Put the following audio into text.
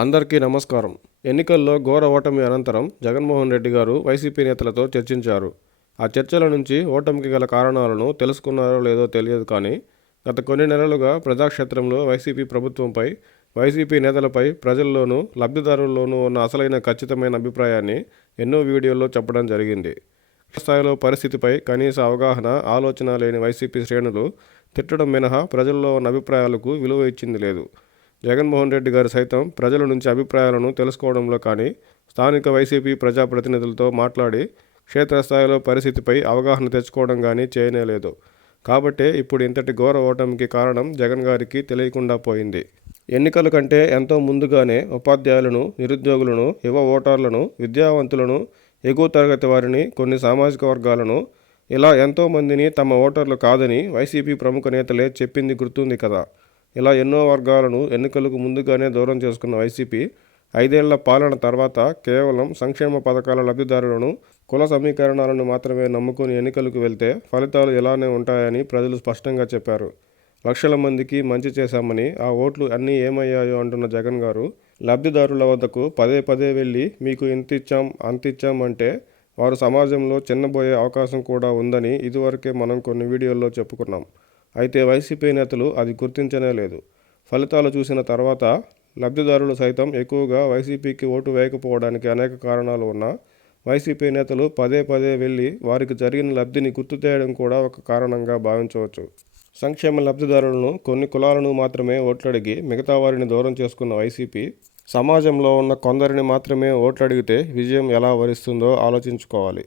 అందరికీ నమస్కారం. ఎన్నికల్లో ఘోర ఓటమి అనంతరం జగన్మోహన్ రెడ్డి గారు వైసీపీ నేతలతో చర్చించారు. ఆ చర్చల నుంచి ఓటమికి గల కారణాలను తెలుసుకున్నారో లేదో తెలియదు కానీ గత కొన్ని నెలలుగా ప్రజాక్షేత్రంలో వైసీపీ ప్రభుత్వంపై, వైసీపీ నేతలపై ప్రజల్లోనూ లబ్ధిదారుల్లోనూ ఉన్న అసలైన ఖచ్చితమైన అభిప్రాయాన్ని ఎన్నో వీడియోల్లో చెప్పడం జరిగింది. స్థాయిలో పరిస్థితిపై కనీస అవగాహన, ఆలోచన లేని వైసీపీ శ్రేణులు తిట్టడం మినహా ప్రజల్లో ఉన్న అభిప్రాయాలకు విలువ ఇచ్చింది లేదు. జగన్మోహన్ రెడ్డి గారు సైతం ప్రజల నుంచి అభిప్రాయాలను తెలుసుకోవడంలో కానీ, స్థానిక వైసీపీ ప్రజాప్రతినిధులతో మాట్లాడి క్షేత్రస్థాయిలో పరిస్థితిపై అవగాహన తెచ్చుకోవడం కానీ చేయనేలేదు. కాబట్టే ఇప్పుడు ఇంతటి ఘోర ఓటమికి కారణం జగన్ గారికి తెలియకుండా పోయింది. ఎన్నికల కంటే ఎంతో ముందుగానే ఉపాధ్యాయులను, నిరుద్యోగులను, యువ ఓటర్లను, విద్యావంతులను, ఎగువ తరగతి వారిని, కొన్ని సామాజిక వర్గాలను, ఇలా ఎంతోమందిని తమ ఓటర్లు కాదని వైసీపీ ప్రముఖ నేతలే చెప్పింది గుర్తుంది కదా. ఇలా ఎన్నో వర్గాలను ఎన్నికలకు ముందుగానే దూరం చేసుకున్న వైసీపీ 5 ఏళ్ల పాలన తర్వాత కేవలం సంక్షేమ పథకాల లబ్ధిదారులను, కుల సమీకరణాలను మాత్రమే నమ్ముకుని ఎన్నికలకు వెళ్తే ఫలితాలు ఇలానే ఉంటాయని ప్రజలు స్పష్టంగా చెప్పారు. లక్షల మందికి మంచి చేశామని ఆ ఓట్లు అన్నీ ఏమయ్యాయో అంటున్న జగన్ గారు లబ్ధిదారుల వద్దకు పదే పదే వెళ్ళి మీకు ఇంతిచ్చాం అంతిచ్చాం అంటే వారు సమాజంలో చిన్నబోయే అవకాశం కూడా ఉందని ఇదివరకే మనం కొన్ని వీడియోల్లో చెప్పుకున్నాం. అయితే వైసీపీ నేతలు అది గుర్తించనే లేదు. ఫలితాలు చూసిన తర్వాత లబ్ధిదారులు సైతం ఎక్కువగా వైసీపీకి ఓటు వేయకపోవడానికి అనేక కారణాలు ఉన్నా వైసీపీ నేతలు పదే పదే వెళ్ళి వారికి జరిగిన లబ్ధిని గుర్తు చేయడం కూడా ఒక కారణంగా భావించవచ్చు. సంక్షేమ లబ్ధిదారులను, కొన్ని కులాలను మాత్రమే ఓట్లడిగి మిగతా వారిని దూరం చేసుకున్న వైసీపీ సమాజంలో ఉన్న కొందరిని మాత్రమే ఓట్లడిగితే విజయం ఎలా వరిస్తుందో ఆలోచించుకోవాలి.